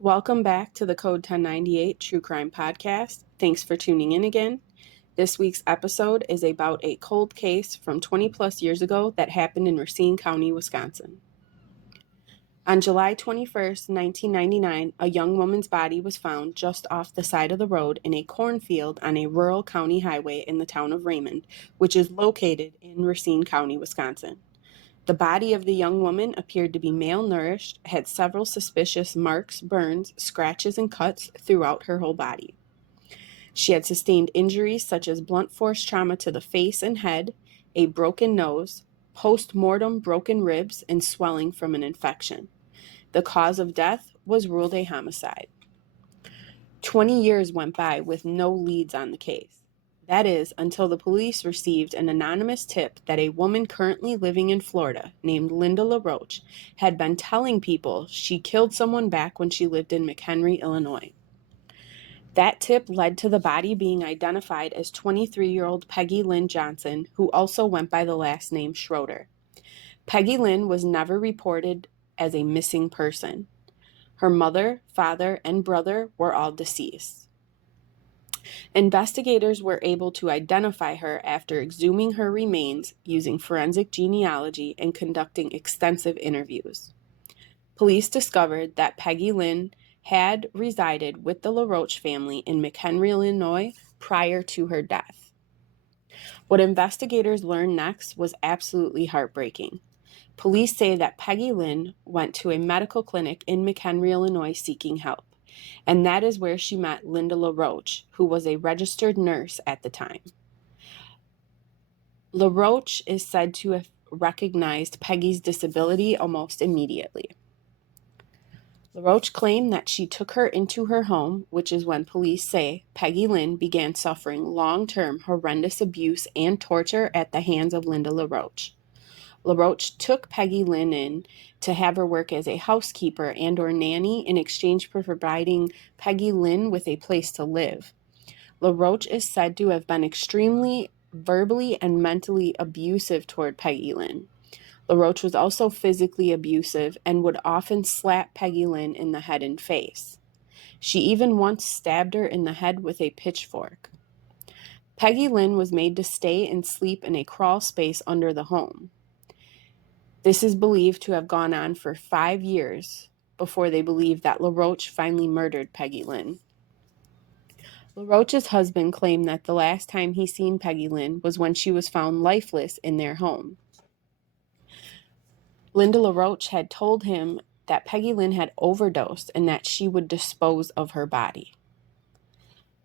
Welcome back to the Code 1098 True Crime Podcast. Thanks for tuning in again. This week's episode is about a cold case from 20 plus years ago that happened in Racine County, Wisconsin. On July 21st, 1999, a young woman's body was found just off the side of the road in a cornfield on a rural county highway in the town of Raymond, which is located in Racine County, Wisconsin. The body of the young woman appeared to be malnourished, had several suspicious marks, burns, scratches, and cuts throughout her whole body. She had sustained injuries such as blunt force trauma to the face and head, a broken nose, post-mortem broken ribs, and swelling from an infection. The cause of death was ruled a homicide. 20 years went by with no leads on the case. That is, until the police received an anonymous tip that a woman currently living in Florida named Linda LaRoche had been telling people she killed someone back when she lived in McHenry, Illinois. That tip led to the body being identified as 23-year-old Peggy Lynn Johnson, who also went by the last name Schroeder. Peggy Lynn was never reported as a missing person. Her mother, father, and brother were all deceased. Investigators were able to identify her after exhuming her remains using forensic genealogy and conducting extensive interviews. Police discovered that Peggy Lynn had resided with the LaRoche family in McHenry, Illinois prior to her death. What investigators learned next was absolutely heartbreaking. Police say that Peggy Lynn went to a medical clinic in McHenry, Illinois seeking help, and that is where she met Linda LaRoche, who was a registered nurse at the time. LaRoche is said to have recognized Peggy's disability almost immediately. LaRoche claimed that she took her into her home, which is when police say Peggy Lynn began suffering long-term horrendous abuse and torture at the hands of Linda LaRoche. LaRoche took Peggy Lynn in to have her work as a housekeeper and or nanny in exchange for providing Peggy Lynn with a place to live. LaRoche is said to have been extremely verbally and mentally abusive toward Peggy Lynn. LaRoche was also physically abusive and would often slap Peggy Lynn in the head and face. She even once stabbed her in the head with a pitchfork. Peggy Lynn was made to stay and sleep in a crawl space under the home. This is believed to have gone on for 5 years before they believed that LaRoche finally murdered Peggy Lynn. LaRoche's husband claimed that the last time he seen Peggy Lynn was when she was found lifeless in their home. Linda LaRoche had told him that Peggy Lynn had overdosed and that she would dispose of her body.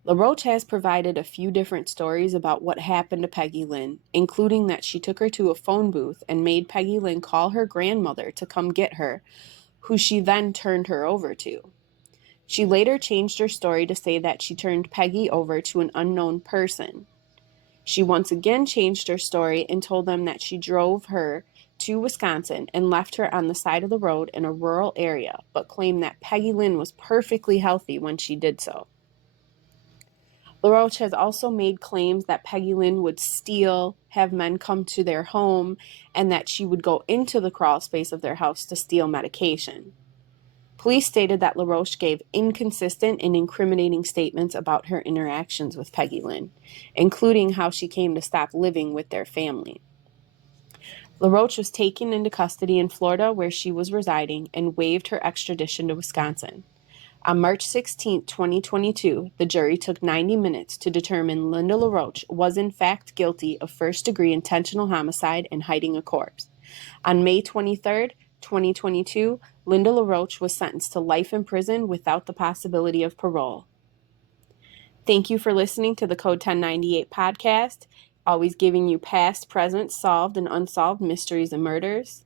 LaRoche has provided a few different stories about what happened to Peggy Lynn, including that she took her to a phone booth and made Peggy Lynn call her grandmother to come get her, who she then turned her over to. She later changed her story to say that she turned Peggy over to an unknown person. She once again changed her story and told them that she drove her to Wisconsin and left her on the side of the road in a rural area, but claimed that Peggy Lynn was perfectly healthy when she did so. LaRoche has also made claims that Peggy Lynn would steal, have men come to their home, and that she would go into the crawl space of their house to steal medication. Police stated that LaRoche gave inconsistent and incriminating statements about her interactions with Peggy Lynn, including how she came to stop living with their family. LaRoche was taken into custody in Florida where she was residing and waived her extradition to Wisconsin. On March 16, 2022, the jury took 90 minutes to determine Linda LaRoche was in fact guilty of first-degree intentional homicide and hiding a corpse. On May 23, 2022, Linda LaRoche was sentenced to life in prison without the possibility of parole. Thank you for listening to the Code 1098 podcast, always giving you past, present, solved, and unsolved mysteries and murders.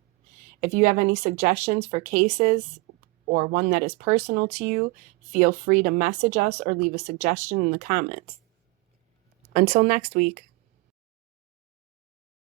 If you have any suggestions for cases or one that is personal to you, feel free to message us or leave a suggestion in the comments. Until next week.